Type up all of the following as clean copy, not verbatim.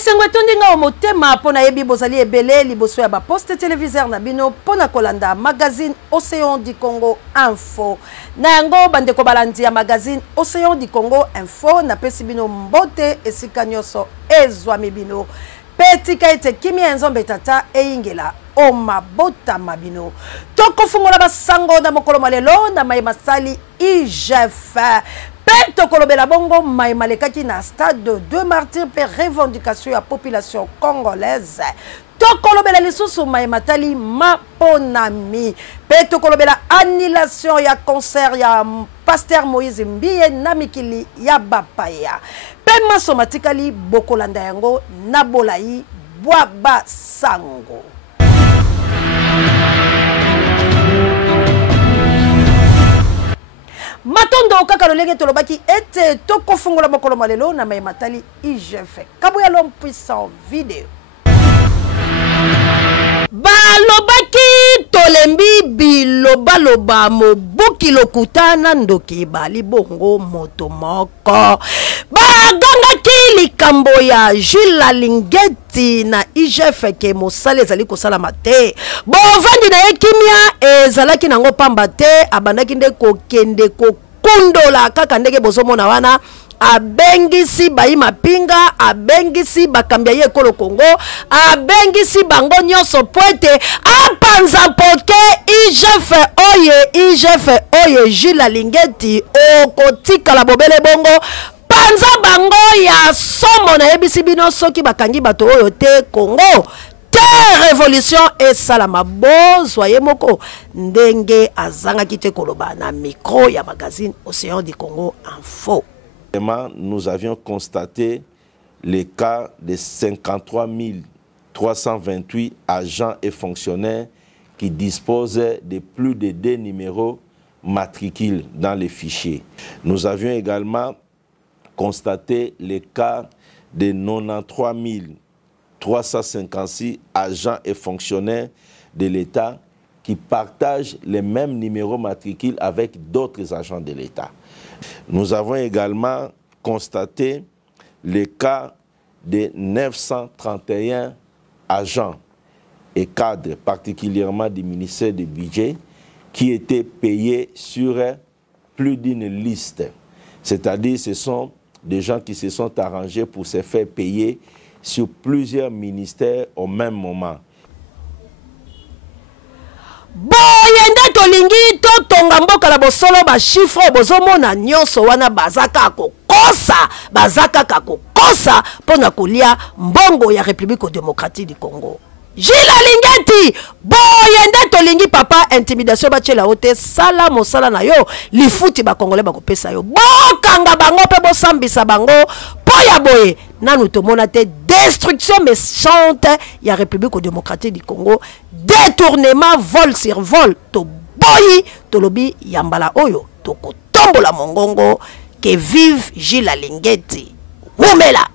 esengo etondinga omotema pona yebi bozali ebele liboso ya ba poste téléviseur na bino pona kolanda magazine Océan du Congo Info na yango bandeko balandi ya magazine Océan du Congo Info na pesi bino mbote esika nyoso ezwami bino petika ete kimi enzombe tata eingela o mabota mabino toko fungola basango na mokolo malelo na mai masali IGF Peto kolobela bongo mai malekaki na stade de 2 martyrs per revendication à population congolaise. Tokolobela lisusu mai matali maponami. Peto kolobela annulation ya concert ya Pasteur Moïse Mbiye na mikili ya bapaya. Pema somatikali bokolanda yango na bolai bwaba sango. Matondo kaka lolenge tolobaki ete toko fungola mokolo malelo na mai matali IGF. Kabuya l'homme puissant vidéo. Balobaki tolembi bilobaloba mobuki lokutana ndoki bali bongo moto moko. Bagangaki likambo ya Jules Lingeti na IGF ke mosale ezali kosala mate. Bovandi na ekimia ezalaki nango pamba te abandaki nde kokende kokundola kaka ndenge bozomona wana. Abengisi bayi mapinga, abengisi bakambia ye ekolo Kongo, abengisi bango nyonso poete, apanza poke IGF oye Jules Lingeti okotika la bobele bongo, panza bango ya somo na yebisi bino soki bakangi bato oyo te Kongo. Te révolution et salama bozwa ye moko ndenge azanga kite koloba na micro ya magazine Océan du Congo Info. Nous avions constaté les cas de 53 328 agents et fonctionnaires qui disposaient de plus de 2 numéros matricules dans les fichiers. Nous avions également constaté les cas de 93 356 agents et fonctionnaires de l'État qui partagent les mêmes numéros matricules avec d'autres agents de l'État. Nous avons également constaté les cas de 931 agents et cadres, particulièrement du ministère du Budget, qui étaient payés sur plus d'une liste. C'est-à-dire ce sont des gens qui se sont arrangés pour se faire payer sur plusieurs ministères au même moment. Boyende tolingi to tonga mboka la bosolo ba chiffre bozomona nyonso wana bazaka kokosa pona kolia mbongo ya République démocratique du Congo. Jules Lingeti boyende tolingi papa intimidation bachela ote sala mosala na yo lifuti ba congolais ba kopesa yo bokanga bango pe bosambisa bango poya boye nanu tomona te destruction méchante ya République démocratique du Congo, détournement vol sur vol to boyi to lobi yambala oyo to kotombola mongongo que vive Jules Lingeti Wumela.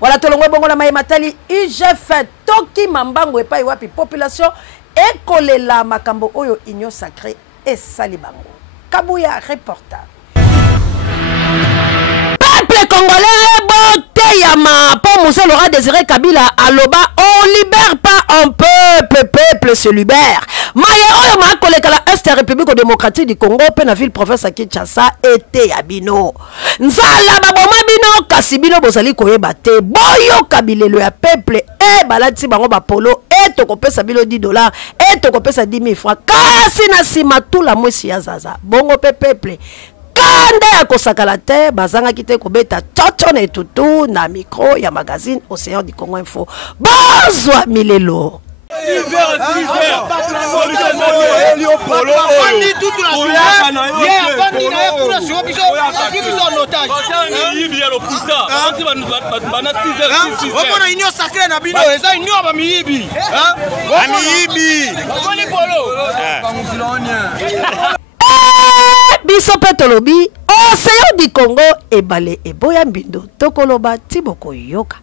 Voilà tolongwe bongo la matali IGF toki mambango epai wapi population ekolela makambo oyo union sacrée et salibango. Kabuya reporter. Peuple congolais bote yama pour Moussa Laurent Désiré Kabila aloba on libère pas un peuple se libère. Maye oyo ma koleka la Est République démocratique du Congo pe na ville province Kinshasa ete ya bino. Nzala baboma bino kasi bino bozali koyeba te boyo kabilelo ya peuple e balati bango ba polo e tokopesa bino $10 e tokopesa 10,000 francs kasi na sima tula mwesi ya zaza bongo pe peuple kande ya kosakala te bazanga kite kobeta toto na etutu na micro ya magazine Océan du Congo Info bozwa milelo. Biso petolobi Océan du Congo ebale eboya mbindo tokoloba tiboko yoka.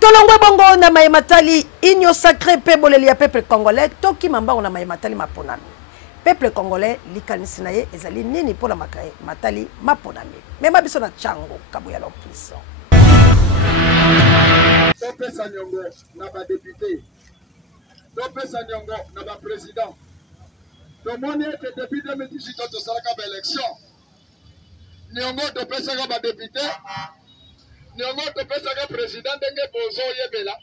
Tolongwe bongo na mai matali inyo sacré pe boleli ya peuple congolais toki mambango na mai matali maponami. peuple congolais likanisi na ye ezali nini mpona matali maponami mema biso na chango kabuya l'impuissant topesa nyongo na badepute topesa nyongo na baprésident tomoni ete depuis 2018 tosalaka baélection nyongo topesaka badepute nyongo topesaka président ndenge bozoyebela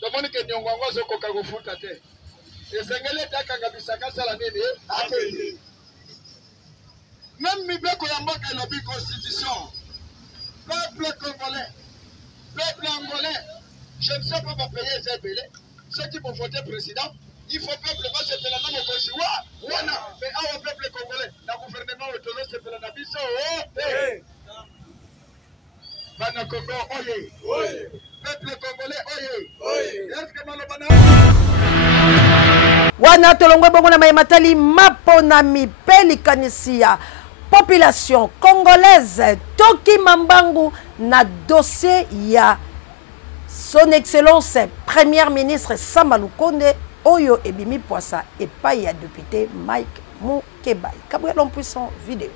tomoni ke nyongo yango azokoka kofuta te esengeli ete akangamisaka asala nini akende même mibeko ya mboka elobi constitution peuple congolais peuple angolais je ne sais pas ma payer ezebele ceux qui vont voter président il faut peuple basepela na mokonzi wana mais awa peuple congolais na gouvernement otolo sepela na biso bana Congo oye peuple congolais oye est-ce que maloba na wana tolongwe bongo na matali maponami pe likanisi ya population congolaise Toki Mambangu na dossier ya son excellence premier ministre Sama Lukonde oyo ebimi poisa epai ya député Mike Mukebai Kabuya l'impuissant vidéo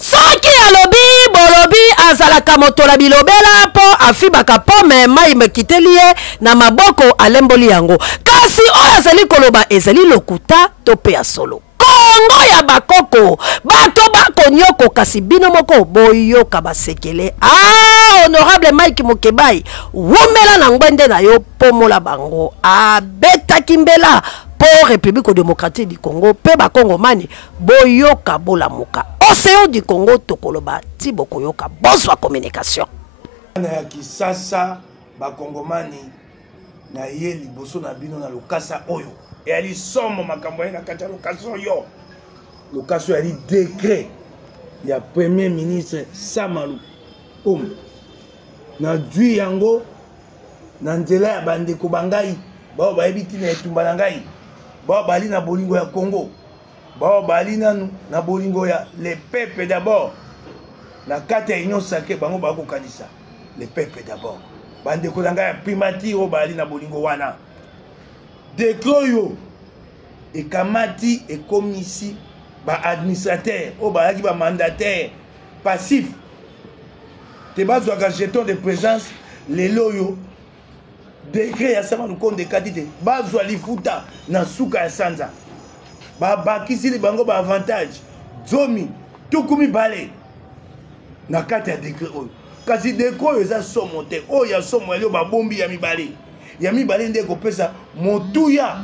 soki alobi bolobi azalaka motola bilobela po afibaka pome mai mekiteli ye na maboko alemboli yango kasi oyo azali koloba ezali lokuta to pe ya solo Kongo ya bakoko bato bakonyoko kasi bino moko boyoka basekele honorable Mike Mukebai wumela na ngwende na yo pomola bango abetaki mbela pour République démocratique du Congo pe bakongo mani boyoka bolamuka Océan du Congo tokoloba tibo koyoka boswa communication na kisasa bakongomani na ye liboso na bino na lokasa oyo eyali somo makambo na kati ya lokaso yo lokaso yali décret ya premier ministre Sama Lukonde na dwi yango na nzela ya bandeko bangai bao bayebi tina etumba na ngai bao bali na bolingo ya Congo bao bali nanu na bolingo ya le peuple d'abord na kati ya union sacrée bango bakokanisa le peuple d'abord bandeko na ngai ya primati o bali na bolingo wana dekroyo ekamati ekomisi ba administrateur o bayaki ba mandataire passif te bazwaka jeton de présence lelo yo décret ya Sama Lukonde kati te bazwa lifuta na suka ya sanza babakisi bango ba avantage zomi tukumi bale na kati ya décret oyo kasi décret oyo eza somo te oyo ya somo elio babombi ya mibale nde kopesa motuya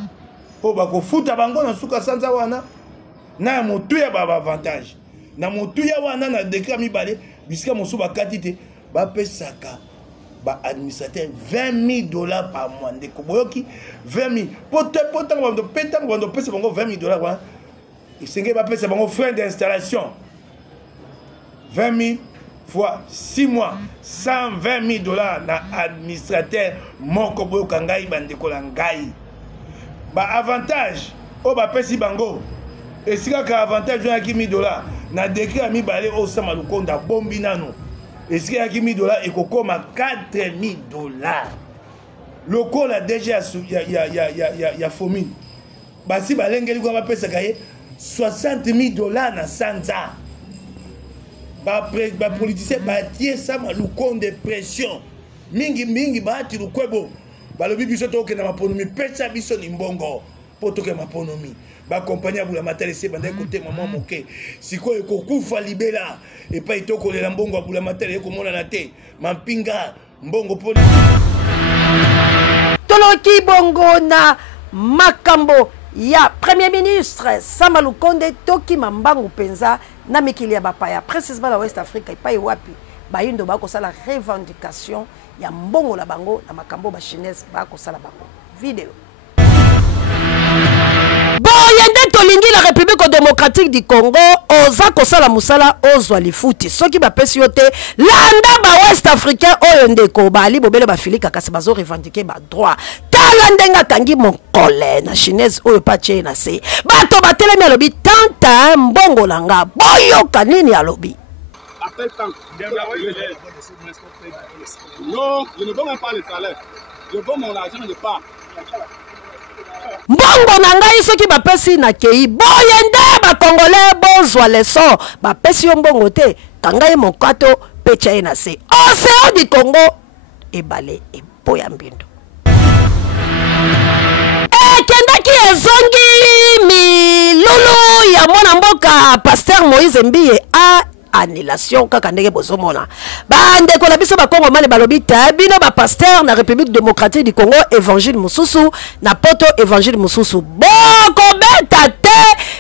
po bakofuta bango na suka sanza wana na motuya ba avantage na motuya wana na décret ya mibale bisika mosu bakati te bapesaka ba administrateur $20,000 par mois ndeko boyoki 20,000 potango bando petango bando pesa bango $20,000 wana isenge bapesa bango frais d'installation 20,000 fois 6 mois $120,000 na administrateur moko boyoka ngai bandeko la ngai ba avantage o bapesi bango esika ka avantage wana ki $1,000 na décret ya mibale o Sama Lukonde bombi nano esika ya ki $1,000 ekokoma $4,000 lokola déjà ya famine basi balengeli kwa bapesaka ye $60,000 na sanza ba politicien batie Sama Lukonde pression mingi baati lukwebo balobi biso tokenda maponomi pesa biso ni mbongo po tokenda maponomi ba compagnie bula matale se banda côté maman moke sikoyo kokufa libela et pas itokolela mbongo bula matale komona na te mampinga mbongo poli toloki bongo na makambo ya premier ministre Sama Lukonde Toki Mambangu penza na mikili ya bapaya précisément la West Africa epai wapi bayindo bakosala revendication ya mbongo la bango na makambo ba chinoise bakosala bango vidéo boyende tolingi la République démocratique du Congo oza kosala musala ozwa lifuti soki bapesi yo te landa ba West Africain oyo ndeko bali bobele bafilika kasi bazo revendiquer ba droit tala ndenga kangi mokole na chinoise oyo pache na se bato batelemi alobi tanta mbongo langa boyoka nini alobi non, je ne veux même pas le salaire. Je veux mon argent de part. mbongo na ngai soki bapesi na kei boye nde bakongole bozwa leson bapesi yo mbongo te kanga ye mokato mpe tia ye na se Océan du Congo ebale eboya mbindo ekendaki ezongi milulu ya mwana mboka Pasteur Moïse Mbiye a annulation kaka ndenge bozomona bandeko na biso bakongomani balobi te bino bapasteur na République démocratique du Congo évangile mosusu na poto évangile mosusu bokobeta te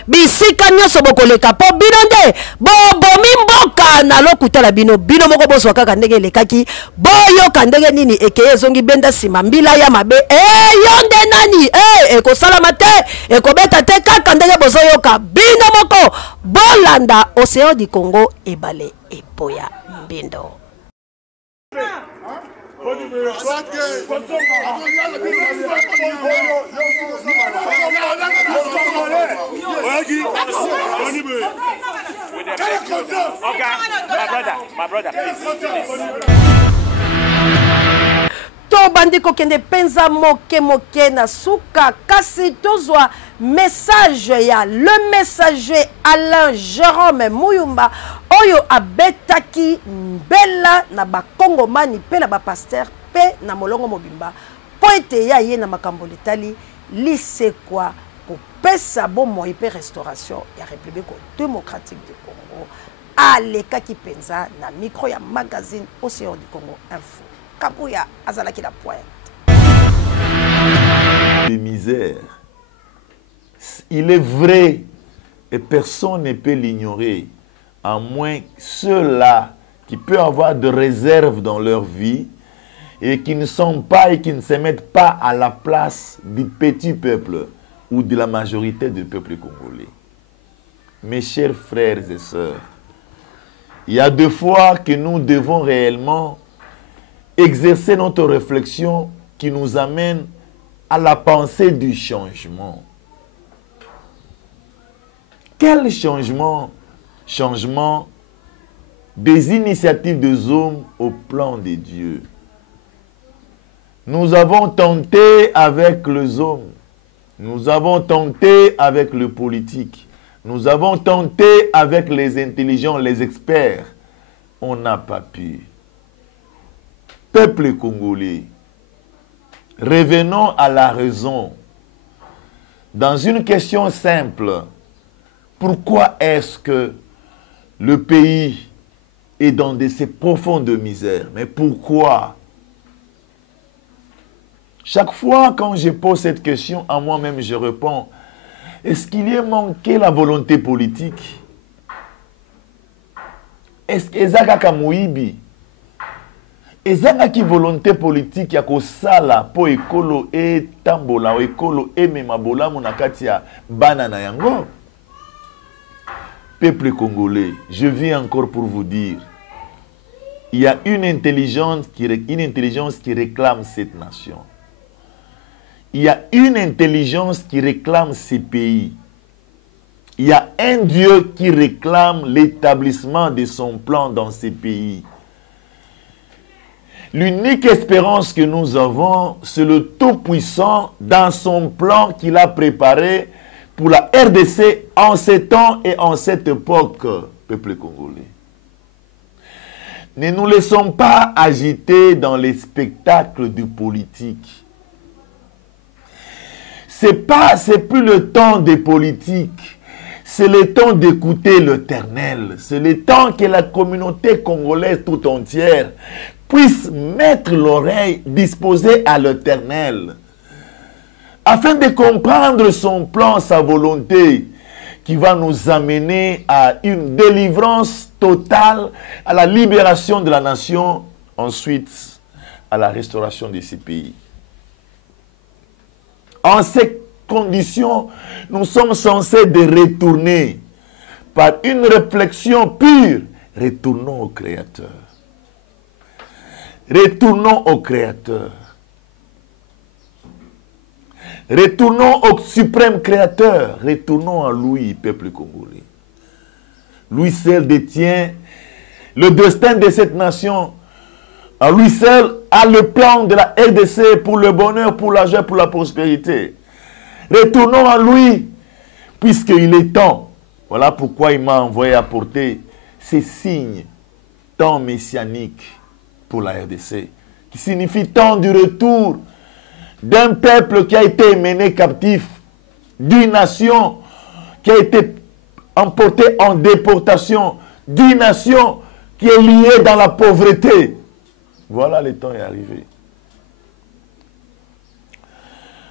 bisika nyonso bokoleka po bino nde bobomi mboka na lokutala bino moko bozwa kaka ndenge elekaki boyoka ndenge nini ekeye ezongi benda nsima mbila ya mabe yo nde nani ekosalama te ekobeta te kaka ndenge bozoyoka bino moko bolanda Océan du Congo ebale epoya mbindo to bandi kokende penza moke na suka kasi tozwa message ya le messager Alain Jérôme Muyumba oyo abetaki mbela na bakongomani pe na bapasteur pe na molongo mobimba po ete ya ye na makambo letali lisekwa kopesa bomoi pe restauration ya République démocratique du Congo alekaki penza na micro ya magazine Océan du Congo Info Kabuya azalaki la pointe de misère. Il est vrai et personne ne peut l'ignorer, à moins ceux-là qui peuvent avoir de réserves dans leur vie et qui ne sont pas et qui ne se mettent pas à la place du petit peuple ou de la majorité du peuple congolais. Mes chers frères et sœurs, il y a deux fois que nous devons réellement exercer notre réflexion qui nous amène à la pensée du changement. Quel changement? Changement des initiatives des hommes au plan de Dieu. Nous avons tenté avec les hommes, nous avons tenté avec le politique, nous avons tenté avec les intelligents, les experts. On n'a pas pu. Peuple congolais, revenons à la raison. Dans une question simple, pourquoi est-ce que le pays est dans ces profondes misères? Mais pourquoi? Chaque fois quand je pose cette question à moi-même, je réponds, est-ce qu'il y a manqué la volonté politique? Est-ce que Ezaka Mouibi ezangaki volonté politique ya kosala po ekolo etambola ekolo emema bolamu na kati ya bana na yango? Peuple congolais, je viens encore pour vous dire, il y a une intelligence qui réclame cette nation. Il y a une intelligence qui réclame ces pays. Il y a un Dieu qui réclame l'établissement de son plan dans ces pays. L'unique espérance que nous avons, c'est le Tout-Puissant dans son plan qu'il a préparé pour la RDC en ces temps et en cette époque, peuple congolais. Ne nous laissons pas agiter dans les spectacles du politique. C'est plus le temps des politiques, c'est le temps d'écouter l'Éternel. C'est le temps que la communauté congolaise tout entière puisse mettre l'oreille disposée à l'Éternel, afin de comprendre son plan, sa volonté, qui va nous amener à une délivrance totale, à la libération de la nation, ensuite à la restauration de ces pays. En ces conditions, nous sommes censés de retourner par une réflexion pure. Retournons au Créateur. Retournons au Créateur. Retournons au suprême Créateur. Retournons à lui, peuple congolais. Lui seul détient le destin de cette nation. À lui seul a le plan de la RDC pour le bonheur, pour la joie, pour la prospérité. Retournons à lui, puisqu'il est temps. Voilà pourquoi il m'a envoyé apporter ces signes temps messianiques pour la RDC, qui signifie temps du retour d'un peuple qui a été mené captif, d'une nation qui a été emportée en déportation, d'une nation qui est liée dans la pauvreté. Voilà, le temps est arrivé.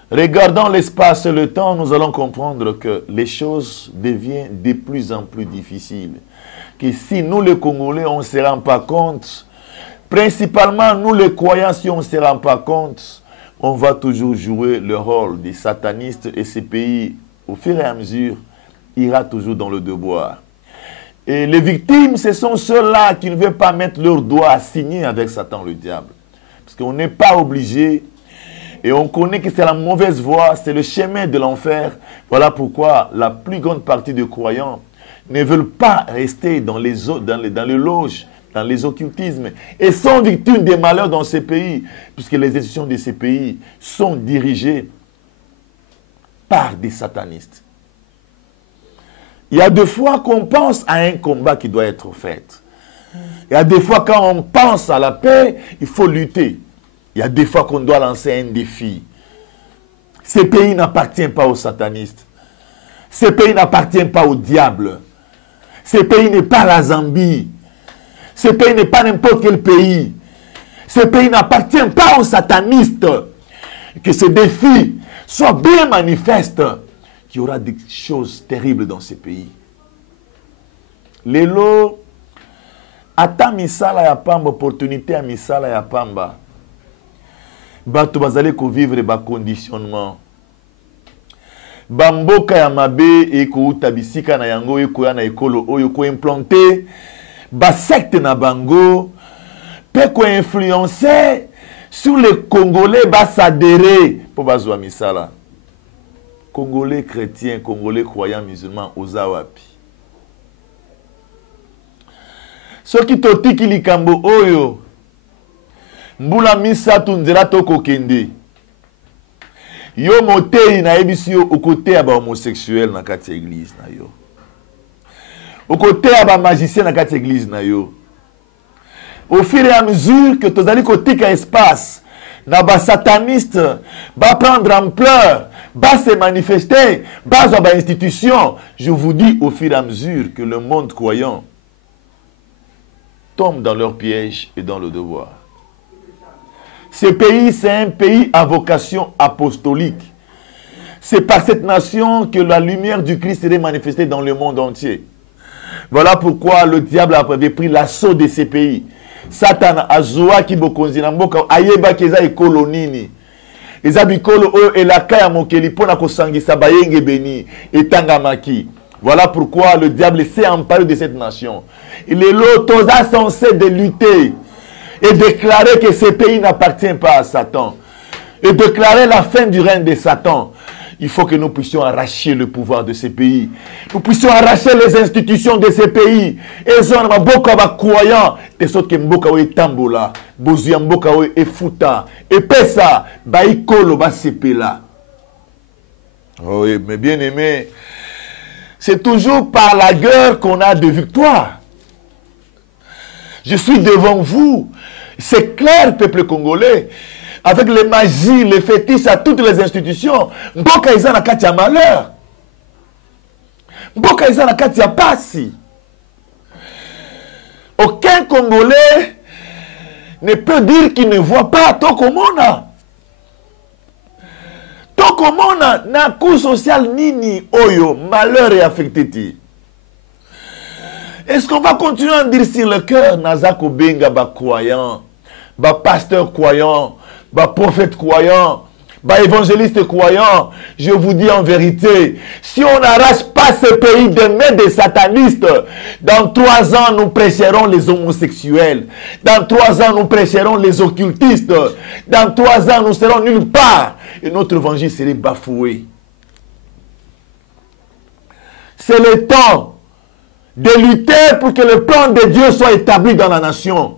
Regardant l'espace et le temps, nous allons comprendre que les choses deviennent de plus en plus difficiles. Que si nous, les Congolais, on ne se rend pas compte, principalement nous, les croyants, si on ne se rend pas compte, on va toujours jouer le rôle des satanistes et ces pays, au fur et à mesure, ira toujours dans le devoir. Et les victimes, ce sont ceux-là qui ne veulent pas mettre leur doigt à signer avec Satan, le diable. Parce qu'on n'est pas obligé. Et on connaît que c'est la mauvaise voie, c'est le chemin de l'enfer. Voilà pourquoi la plus grande partie des croyants ne veulent pas rester dans les loges, dans les occultismes, et sont victimes des malheurs dans ces pays, puisque les institutions de ces pays sont dirigées par des satanistes. Il y a des fois qu'on pense à un combat qui doit être fait. Il y a des fois quand on pense à la paix, il faut lutter. Il y a des fois qu'on doit lancer un défi. Ces pays n'appartiennent pas aux satanistes. Ces pays n'appartiennent pas au diable. Ces pays n'est pas la Zambie. Ces pays n'est pas n'importe quel pays. Ces pays n'appartiennent pas aux satanistes. Que ce défi soit bien manifeste. Qu'il y aura des choses terribles dans ces pays. Lelo, ata misala ya pamba, opportunité à misala ya pamba. Bato bazali ko vivre ba conditionnement. Bamboka ya mabe e ko utabisika na yango e ko ya na ekolo oyo ko implanter ba secte na bango pe ko influencer sur les Congolais ba s'adhérer pour bazwa misala. Congolais chrétiens, Congolais croyants musulmans ozawapi. Soki totiki likambo oyo mbula misatu nzela toko kende. Yo motei na ebisi yo okote ya ba homosexuel na kati ya église na yo. Okote ya ba magicien na kati ya église na yo. Au fur et à mesure que tozali kotika espace na ba sataniste ba prendre ampleur, ba se manifester, ba institution, je vous dis au fur et à mesure que le monde croyant tombe dans leur piège et dans le devoir. Ce pays, c'est un pays à vocation apostolique. C'est par cette nation que la lumière du Christ serait manifestée dans le monde entier. Voilà pourquoi le diable avait pris l'assaut de ces pays. Satan a zoa ki bokonzi na mboka ayeba keza ekolonini. Eza bikolo oyo elaka ya mokeli pona kosangisa bayenge beni etanga maki. Voilà pourquoi le diable s'est emparé de cette nation. Il est l'autosa censé de lutter et déclarer que ce pays n'appartient pas à Satan. Et déclarer la fin du règne de Satan. Il faut que nous puissions arracher le pouvoir de ces pays. Nous puissions arracher les institutions de ces pays. Et ça, on a beaucoup de croyants. De sorte que Mboka est tambola. Bozia Mboka est futa. Et pesa, baikolo ba sepela. Oui, mais bien aimé, c'est toujours par la guerre qu'on a de victoire. Je suis devant vous. C'est clair, peuple congolais. Avec les magies, les fétiches à toutes les institutions. Mboka iza na kati ya malheur. Mboka iza na kati ya pasi. Aucun Congolais ne peut dire qu'il ne voit pas Tokomona. Tokomona na coût social nini oyo malheur et affecté. Est-ce qu'on va continuer à dire sur le cœur Nazako Benga ba croyant, ba pasteur croyant, ba prophète croyant, ba évangéliste croyant? Je vous dis en vérité, si on n'arrache pas ce pays des mains des satanistes, dans 3 ans nous prêcherons les homosexuels, dans 3 ans nous prêcherons les occultistes, dans 3 ans nous serons nulle part et notre évangile serait bafoué. C'est le temps de lutter pour que le plan de Dieu soit établi dans la nation.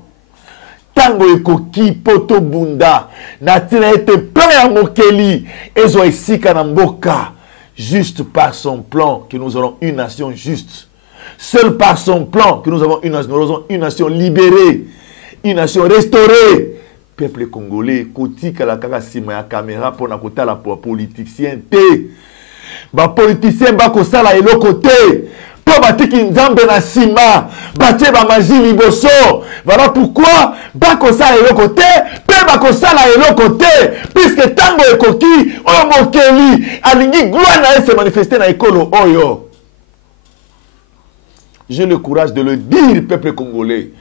Tango ekoki poto bunda na tina ete plan ya mokeli ezo esika na mboka juste par son plan que nous aurons une nation juste. Seul par son plan que nous avons une nation libérée, une nation restaurée. Peuple congolais, kotika la kaka sima ya caméra pour nakota la politicien te. Ba politicien ba ko sala eloko te. Po batiki nzambe na sima, batie ba magie liboso. Voilà pourquoi ba ko sala eloko te, pe ba ko sala eloko te, puisque tango ekoki oyo mokeli alingi gloire na se manifester na ekolo oyo. J'ai le courage de le dire, peuple congolais.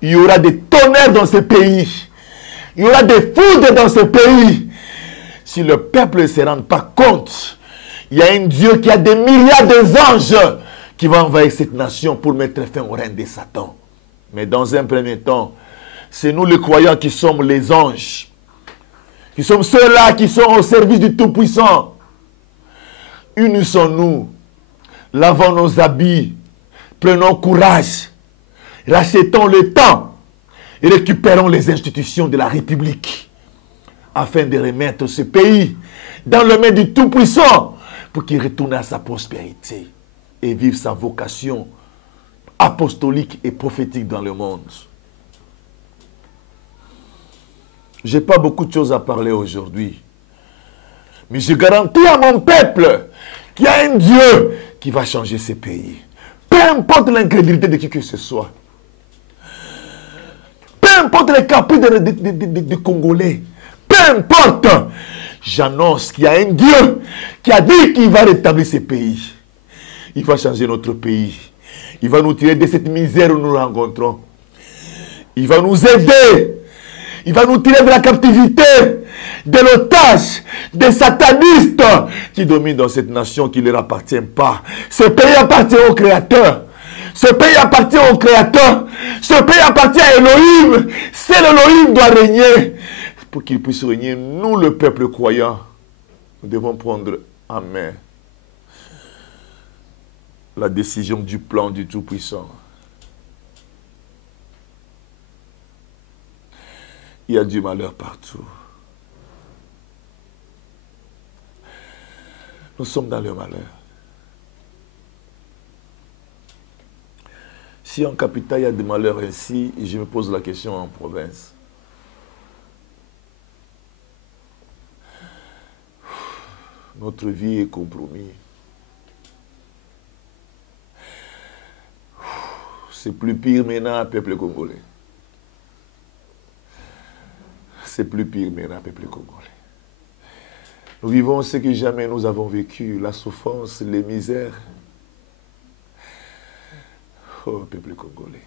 Il y aura des tonnerres dans ce pays. Il y aura des foudres dans ce pays. Si le peuple ne se rend pas compte, il y a un Dieu qui a des milliards d'anges qui va envahir cette nation pour mettre fin au règne de Satan. Mais dans un premier temps, c'est nous les croyants qui sommes les anges. Qui sommes ceux-là qui sont au service du Tout-Puissant. Unissons-nous. Lavons nos habits. Prenons courage. Rachetons le temps. Et récupérons les institutions de la République afin de remettre ce pays dans le main du Tout-Puissant pour qu'il retourne à sa prospérité et vive sa vocation apostolique et prophétique dans le monde. Je n'ai pas beaucoup de choses à parler aujourd'hui, mais je garantis à mon peuple qu'il y a un Dieu qui va changer ce pays. Peu importe l'incrédulité de qui que ce soit. Peu importe les caprices des Congolais. Peu importe. J'annonce qu'il y a un Dieu qui a dit qu'il va rétablir ce pays. Il va changer notre pays. Il va nous tirer de cette misère où nous nous rencontrons. Il va nous aider. Il va nous tirer de la captivité, de l'otage, des satanistes qui dominent dans cette nation qui ne leur appartient pas. Ce pays appartient au Créateur. Ce pays appartient au Créateur. Ce pays appartient à Elohim. C'est l'Elohim doit régner. Pour qu'il puisse régner, nous, le peuple croyant, nous devons prendre en main la décision du plan du Tout-Puissant. Il y a du malheur partout. Nous sommes dans le malheur. Si en capitale il y a des malheurs ainsi, je me pose la question en province. Notre vie est compromise. C'est plus pire maintenant, peuple congolais. C'est plus pire maintenant, peuple congolais. Nous vivons ce que jamais nous avons vécu, la souffrance, les misères. Oh, peuple congolais.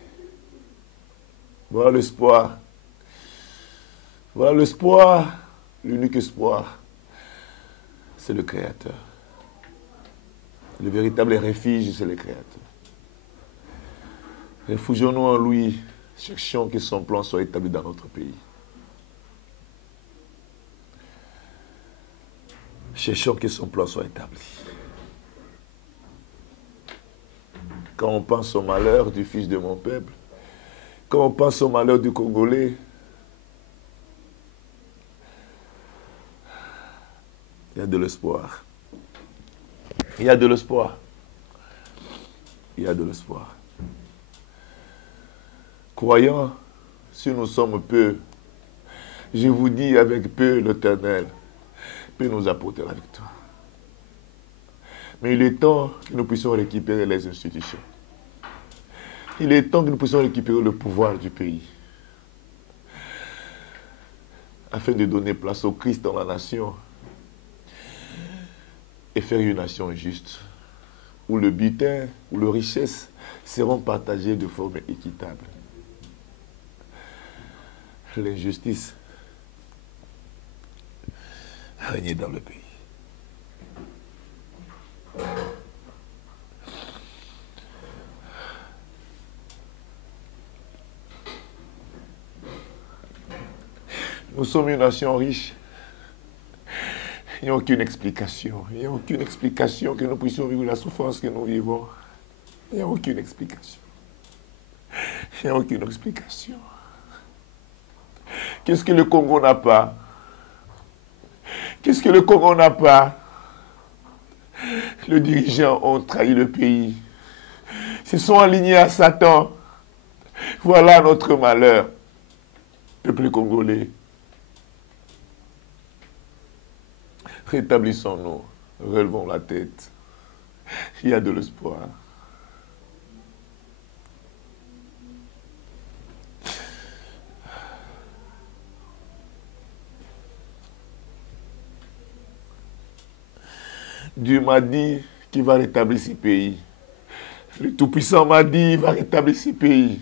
Voilà l'espoir. Voilà l'espoir. L'unique espoir, c'est le Créateur. Le véritable refuge, c'est le Créateur. Réfugions-nous en lui. Cherchons que son plan soit établi dans notre pays. Cherchons que son plan soit établi. Quand on pense au malheur du fils de mon peuple, quand on pense au malheur du Congolais, il y a de l'espoir. Il y a de l'espoir. Il y a de l'espoir. Croyants, si nous sommes peu, je vous dis avec peu l'Éternel peut nous apporter la victoire. Mais il est temps que nous puissions récupérer les institutions. Il est temps que nous puissions récupérer le pouvoir du pays. Afin de donner place au Christ dans la nation et faire une nation juste, où le butin, où les richesses seront partagées de forme équitable. L'injustice régner dans le pays. Nous sommes une nation riche. Il n'y a aucune explication. Il n'y a aucune explication que nous puissions vivre la souffrance que nous vivons. Il n'y a aucune explication. Il n'y a aucune explication. Qu'est-ce que le Congo n'a pas? Qu'est-ce que le Congo n'a pas? Les dirigeants ont trahi le pays. Se sont alignés à Satan. Voilà notre malheur. Peuple congolais. Rétablissons-nous. Relevons la tête. Il y a de l'espoir. Dieu m'a dit qu'il va rétablir ce pays. Le Tout-Puissant m'a dit qu'il va rétablir ce pays.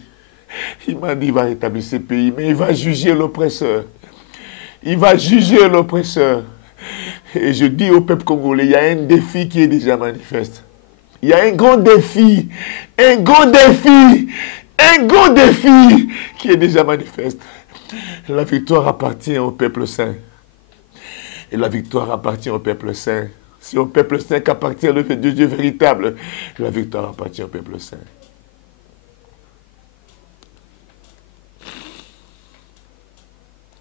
Il m'a dit qu'il va rétablir ce pays, mais il va juger l'oppresseur. Il va juger l'oppresseur. Et je dis au peuple congolais, il y a un défi qui est déjà manifeste. Il y a un grand défi, un grand défi, un grand défi qui est déjà manifeste. La victoire appartient au peuple saint. Et la victoire appartient au peuple saint. Si au peuple saint qu'appartient le Dieu véritable, la victoire appartient au peuple saint.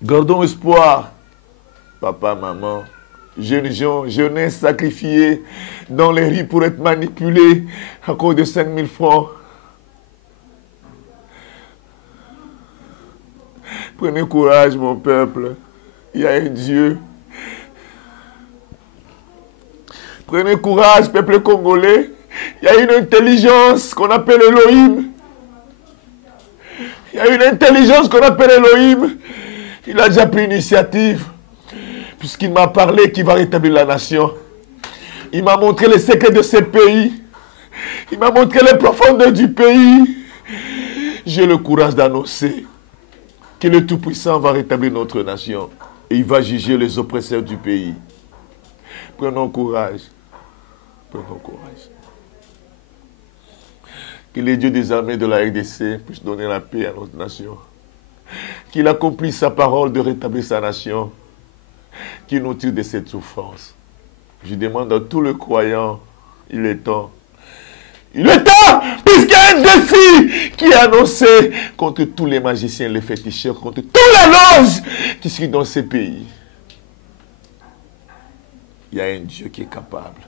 Gardons espoir, papa, maman, jeunes gens, jeunesse sacrifiée dans les rues pour être manipulés à cause de 5 000 francs. Prenez courage, mon peuple. Il y a un Dieu. Prenez courage, peuple congolais. Il y a une intelligence qu'on appelle Elohim. Il y a une intelligence qu'on appelle Elohim. Il a déjà pris l'initiative. Puisqu'il m'a parlé qu'il va rétablir la nation. Il m'a montré les secrets de ce pays. Il m'a montré les profondeurs du pays. J'ai le courage d'annoncer que le Tout-Puissant va rétablir notre nation. Et il va juger les oppresseurs du pays. Prenons courage. Prenons courage. Que les dieux des armées de la RDC puissent donner la paix à notre nation. Qu'il accomplisse sa parole de rétablir sa nation. Qu'il nous tire de cette souffrance. Je demande à tous les croyants, il est temps. Il est temps, puisqu'il y a un défi qui est annoncé contre tous les magiciens, les féticheurs, contre tous les loges qui sont dans ces pays. Il y a un Dieu qui est capable.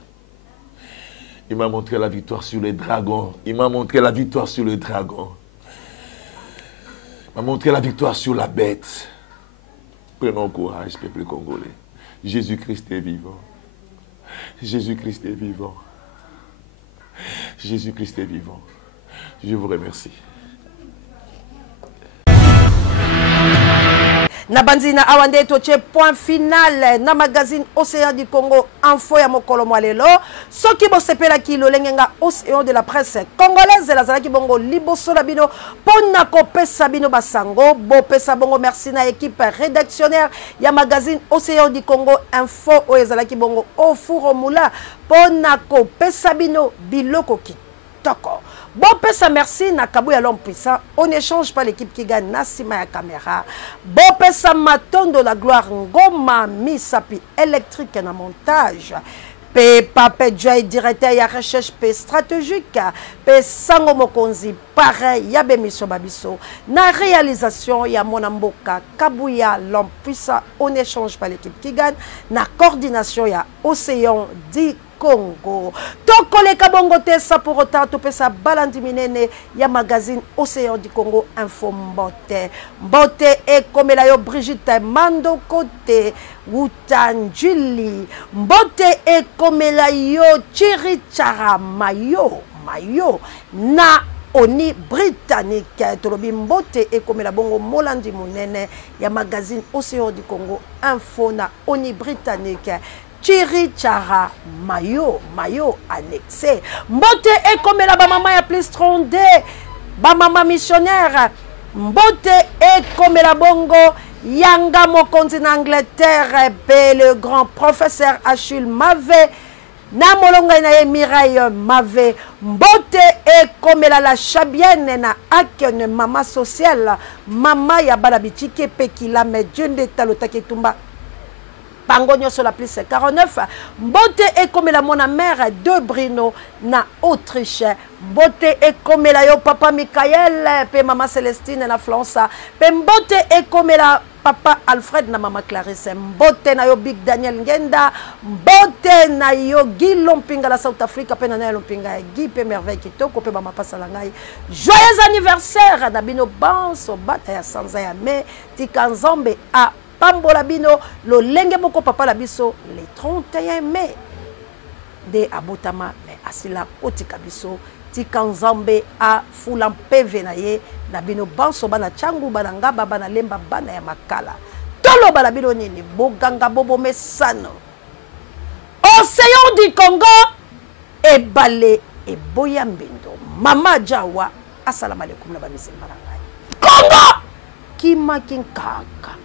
Il m'a montré la victoire sur les dragons. Il m'a montré la victoire sur le dragon. Il m'a montré la victoire sur la bête. Prenons courage, peuple congolais. Jésus-Christ est vivant. Jésus-Christ est vivant. Jésus-Christ est vivant. Je vous remercie. Na banzina awande toche point final na magazine Océan du Congo info ya mokolo mwalelo soki bo sepela kilo lengenga Océan de la presse congolaise la zalaki bongo liboso la bino pona ko pesa bino basango bo pesa bongo merci na équipe rédactionnaire ya magazine Océan du Congo info o ezalaki bongo ofuro mula pona ko pesa bino biloko kitoko. Bon, pesa merci na Kabou ya l'homme puissant. On n'échange pas l'équipe qui gagne Nassima ya caméra. Bon, pesa maton de la gloire Ngoma Misapi électrique na montage. Pe Pape Joy directeur ya recherche pe stratégique. Pe Sango Mokonzi pareil ya Bemiso Babiso. Na réalisation ya Monamboka Kabou ya l'homme puissant. On n'échange pas l'équipe qui gagne. Na coordination ya Océan di Congo. Tokole kabongo te sa pour autant to pesa balandi minene ya magazine Océan du Congo info mbote. Mbote e komela yo Brigitte Mando Kote Wutanjili. Mbote e komela yo Chirichara Mayo na Oni britannique tolobi mbote e komela bongo molandi munene ya magazine Océan du Congo info na Oni britannique Chiri Chara Mayo annexé. Mbote e komela ba mama ya plus 32 ba mama missionnaire. Mbote e komela bongo yanga mokonzi en Angleterre pe le grand professeur Achille Mave na molonga na ye Mireille Mave. Mbote e komela la chabienne na akene mama sociale mama ya balabichike pe kila me Dieu de talota ketumba Bangonyo sur la plus 49. Mbote et comme la mon mère de Bruno na Autriche. Mbote et comme la yo papa Michael pe maman Célestine na France. Pe mbote et comme la papa Alfred na maman Clarisse. Mbote na yo Big Daniel Ngenda. Mbote na yo Guy Lompinga la South Africa pe na Lompinga Guy pe merveille kitoko pe mama pasalangai. Joyeux anniversaire na bino banso bata ya sanza ya me tikanzombe a Pambola bino lo lenge moko papa la biso le 31 mai de abotama me asila otika biso tikanzambe a fulan peve na ye na bino banso bana changu bana ngaba bana lemba bana ya makala tolo bala bino nini boganga bobo mesano Océan du Congo e balé e boya mbindo mama jawa assalamu alaikum na bamisi marangai Congo kima kinkaka